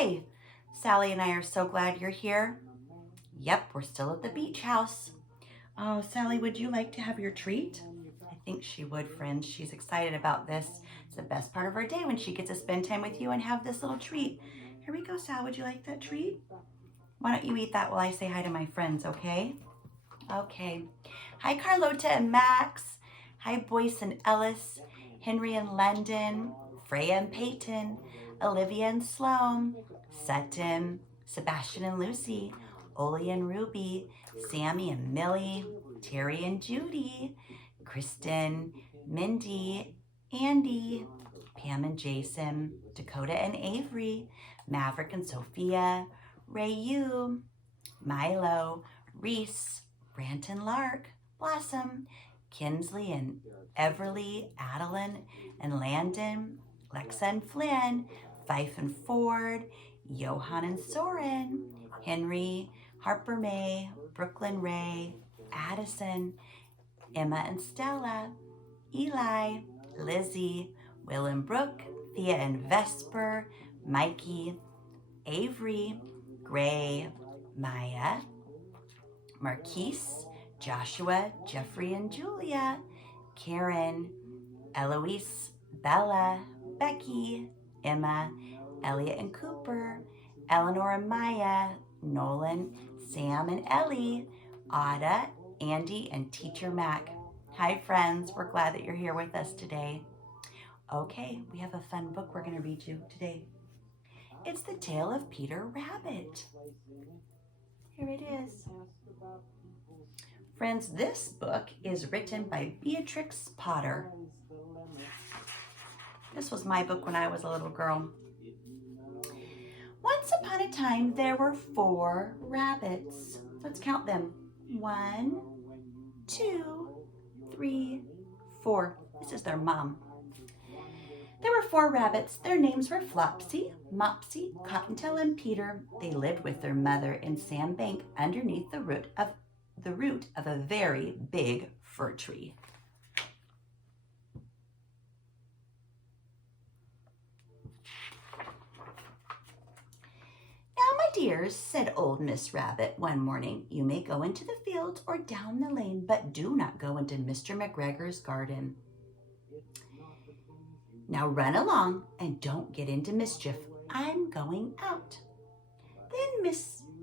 Hi! Sally and I are so glad you're here. Yep, we're still at the beach house. Oh, Sally, would you like to have your treat? I think she would, friends. She's excited about this. It's the best part of her day when she gets to spend time with you and have this little treat. Here we go, Sal. Would you like that treat? Why don't you eat that while I say hi to my friends, okay? Okay. Hi, Carlota and Max. Hi, Boyce and Ellis, Henry and London, Freya and Peyton, Olivia and Sloan, Sutton, Sebastian and Lucy, Oli and Ruby, Sammy and Millie, Terry and Judy, Kristen, Mindy, Andy, Pam and Jason, Dakota and Avery, Maverick and Sophia, Rayu, Milo, Reese, Branton Lark, Blossom, Kinsley and Everly, Adeline and Landon, Lexa and Flynn, Fife and Ford, Johan and Soren, Henry, Harper May, Brooklyn Ray, Addison, Emma and Stella, Eli, Lizzie, Will and Brooke, Thea and Vesper, Mikey, Avery, Gray, Maya, Marquise, Joshua, Jeffrey and Julia, Karen, Eloise, Bella, Becky, Emma, Elliot and Cooper, Eleanor and Maya, Nolan, Sam and Ellie, Ada, Andy, and Teacher Mac. Hi friends, we're glad that you're here with us today. Okay, we have a fun book we're going to read you today. It's The Tale of Peter Rabbit. Here it is. Friends, this book is written by Beatrix Potter. This was my book when I was a little girl. Once upon a time, there were 4 rabbits. Let's count them. 1, 2, 3, 4. This is their mom. There were 4 rabbits. Their names were Flopsy, Mopsy, Cottontail, and Peter. They lived with their mother in Sandbank underneath the root of a very big fir tree. Now, my dears, said old Miss Rabbit one morning, you may go into the fields or down the lane, but do not go into Mr. McGregor's garden. Now run along and don't get into mischief. I'm going out. Then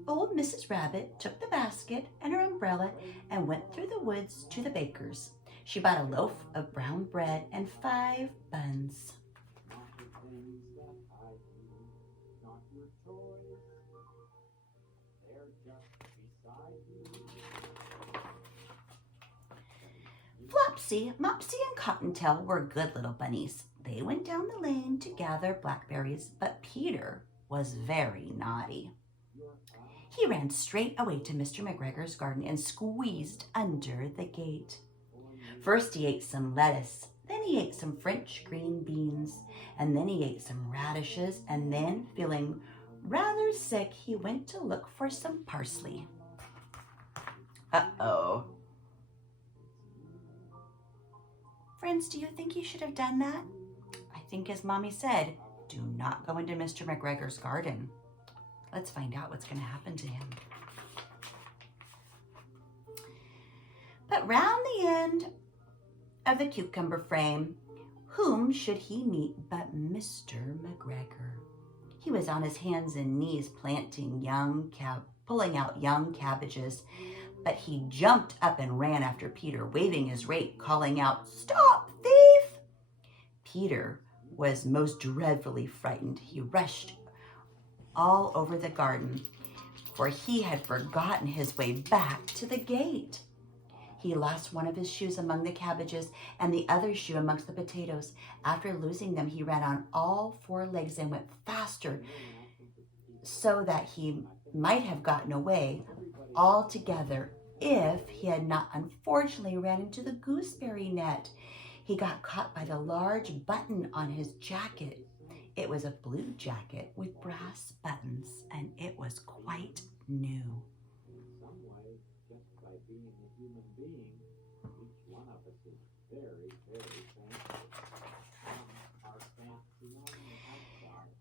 old Mrs. Rabbit took the basket and her umbrella and went through the woods to the baker's. She bought a loaf of brown bread and 5 buns. Flopsy, Mopsy, and Cottontail were good little bunnies. They went down the lane to gather blackberries, but Peter was very naughty. He ran straight away to Mr. McGregor's garden and squeezed under the gate. First he ate some lettuce, then he ate some French green beans, and then he ate some radishes, and then, feeling rather sick, he went to look for some parsley. Uh-oh. Friends, do you think he should have done that? I think as Mommy said, do not go into Mr. McGregor's garden. Let's find out what's going to happen to him. But round the end of the cucumber frame, whom should he meet but Mr. McGregor? He was on his hands and knees pulling out young cabbages, but he jumped up and ran after Peter, waving his rake, calling out, "Stop, thief!" Peter was most dreadfully frightened. He rushed all over the garden, for he had forgotten his way back to the gate. He lost one of his shoes among the cabbages and the other shoe amongst the potatoes. After losing them, he ran on all 4 legs and went faster so that he might have gotten away altogether if he had not unfortunately ran into the gooseberry net. He got caught by the large button on his jacket. It was a blue jacket with brass buttons, and it was quite new.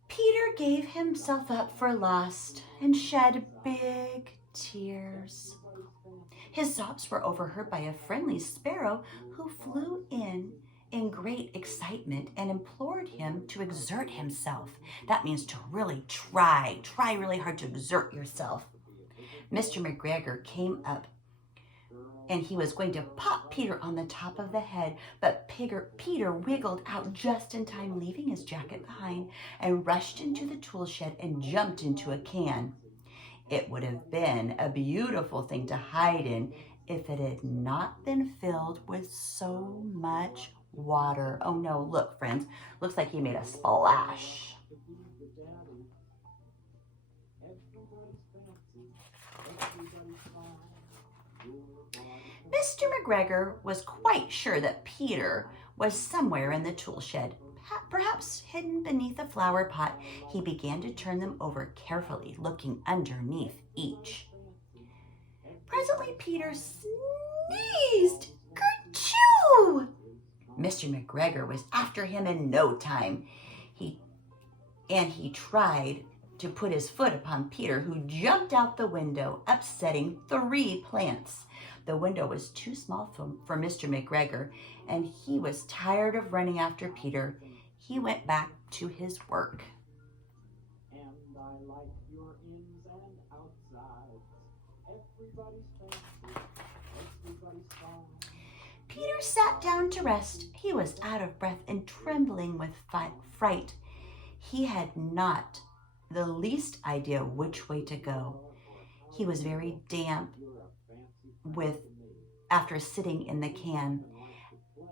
Peter gave himself up for lost and shed big tears. His sobs were overheard by a friendly sparrow who flew in great excitement and implored him to exert himself. That means to really try really hard to exert yourself. Mr. McGregor came up and he was going to pop Peter on the top of the head, but Peter wiggled out just in time, leaving his jacket behind, and rushed into the tool shed and jumped into a can. It would have been a beautiful thing to hide in if it had not been filled with so much water. Oh no, look friends, looks like he made a splash. Mr. McGregor was quite sure that Peter was somewhere in the tool shed, perhaps hidden beneath a flower pot. He began to turn them over carefully, looking underneath each. Presently, Peter sneezed. Kerchoo! Mr. McGregor was after him in no time. He tried to put his foot upon Peter, who jumped out the window, upsetting 3 plants. The window was too small for Mr. McGregor, and he was tired of running after Peter. He went back to his work. And I like your ins and outsides. Everybody's fancy. Peter sat down to rest. He was out of breath and trembling with fright. He had not the least idea which way to go. He was very damp after sitting in the can.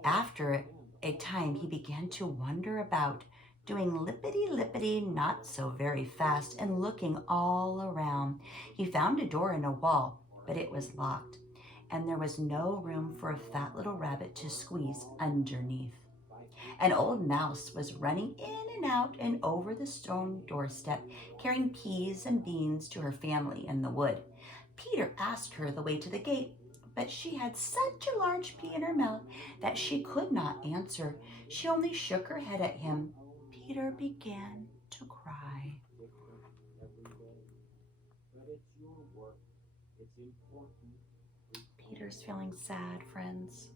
After a time, he began to wander about, doing lippity-lippity not so very fast and looking all around. He found a door in a wall, but it was locked, and there was no room for a fat little rabbit to squeeze underneath. An old mouse was running in and out and over the stone doorstep, carrying peas and beans to her family in the wood. Peter asked her the way to the gate, but she had such a large pea in her mouth that she could not answer. She only shook her head at him. Peter began to cry. Peter's feeling sad, friends.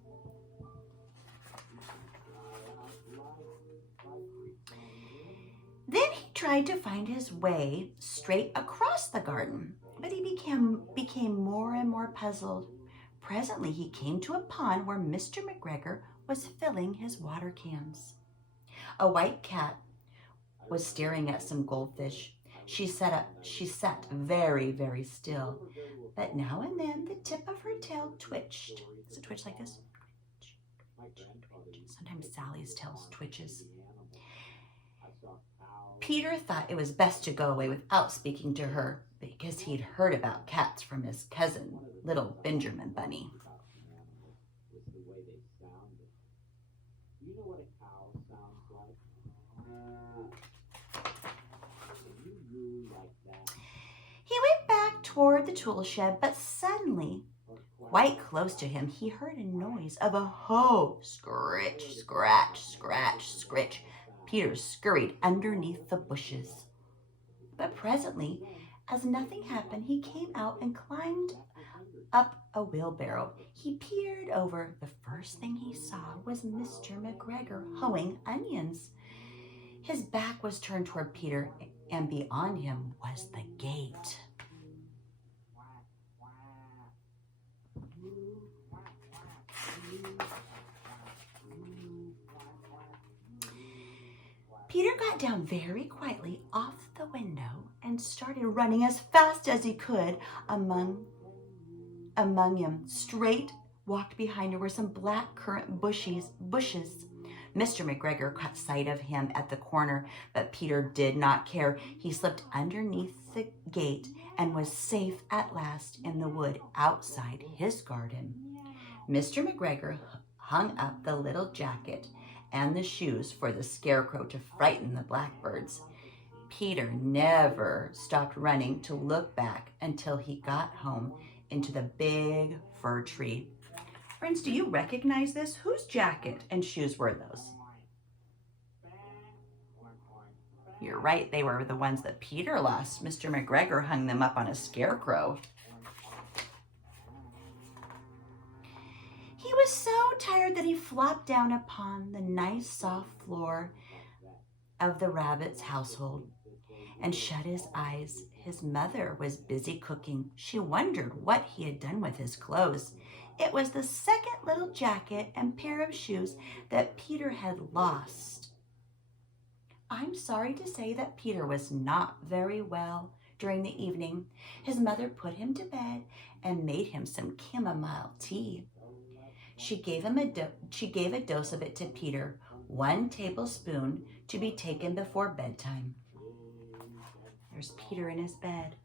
Then he tried to find his way straight across the garden, but he became more and more puzzled. Presently, he came to a pond where Mr. McGregor was filling his water cans. A white cat was staring at some goldfish. She sat very, very still, but now and then the tip of her tail twitched. Does it twitch like this? Sometimes Sally's tail twitches. Peter thought it was best to go away without speaking to her, because he'd heard about cats from his cousin, little Benjamin Bunny. He went back toward the tool shed, but suddenly, quite close to him, he heard a noise of a hoe. Scritch, scratch, scratch, scritch. Peter scurried underneath the bushes. But presently, as nothing happened, he came out and climbed up a wheelbarrow. He peered over. The first thing he saw was Mr. McGregor hoeing onions. His back was turned toward Peter, and beyond him was the gate. Peter got down very quietly off the window and started running as fast as he could among him. Straight walked behind her were some black currant bushes. Mr. McGregor caught sight of him at the corner, but Peter did not care. He slipped underneath the gate and was safe at last in the wood outside his garden. Mr. McGregor hung up the little jacket and the shoes for the scarecrow to frighten the blackbirds. Peter never stopped running to look back until he got home into the big fir tree. Friends, do you recognize this? Whose jacket and shoes were those? You're right, they were the ones that Peter lost. Mr. McGregor hung them up on a scarecrow. He was so tired that he flopped down upon the nice soft floor of the rabbit's household and shut his eyes. His mother was busy cooking. She wondered what he had done with his clothes. It was the second little jacket and pair of shoes that Peter had lost. I'm sorry to say that Peter was not very well during the evening. His mother put him to bed and made him some chamomile tea. She gave a dose of it to Peter, 1 tablespoon to be taken before bedtime. There's Peter in his bed.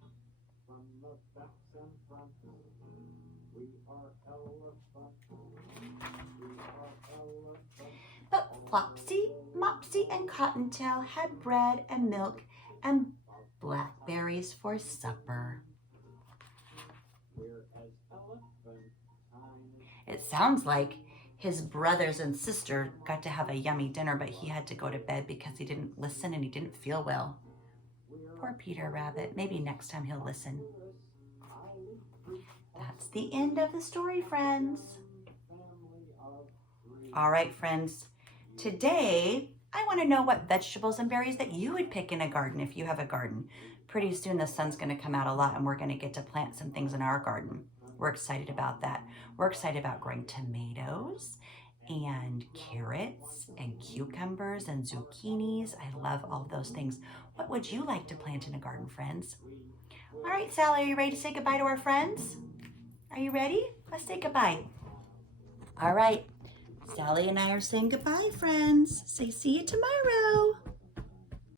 But Flopsy, Mopsy, and Cottontail had bread and milk and blackberries for supper. It sounds like his brothers and sister got to have a yummy dinner, but he had to go to bed because he didn't listen and he didn't feel well. Poor Peter Rabbit. Maybe next time he'll listen. That's the end of the story, friends. All right, friends. Today, I want to know what vegetables and berries that you would pick in a garden if you have a garden. Pretty soon the sun's going to come out a lot and we're going to get to plant some things in our garden. We're excited about that. We're excited about growing tomatoes and carrots and cucumbers and zucchinis. I love all those things. What would you like to plant in a garden, friends? All right, Sally, are you ready to say goodbye to our friends? Are you ready? Let's say goodbye. All right, Sally and I are saying goodbye, friends. Say see you tomorrow.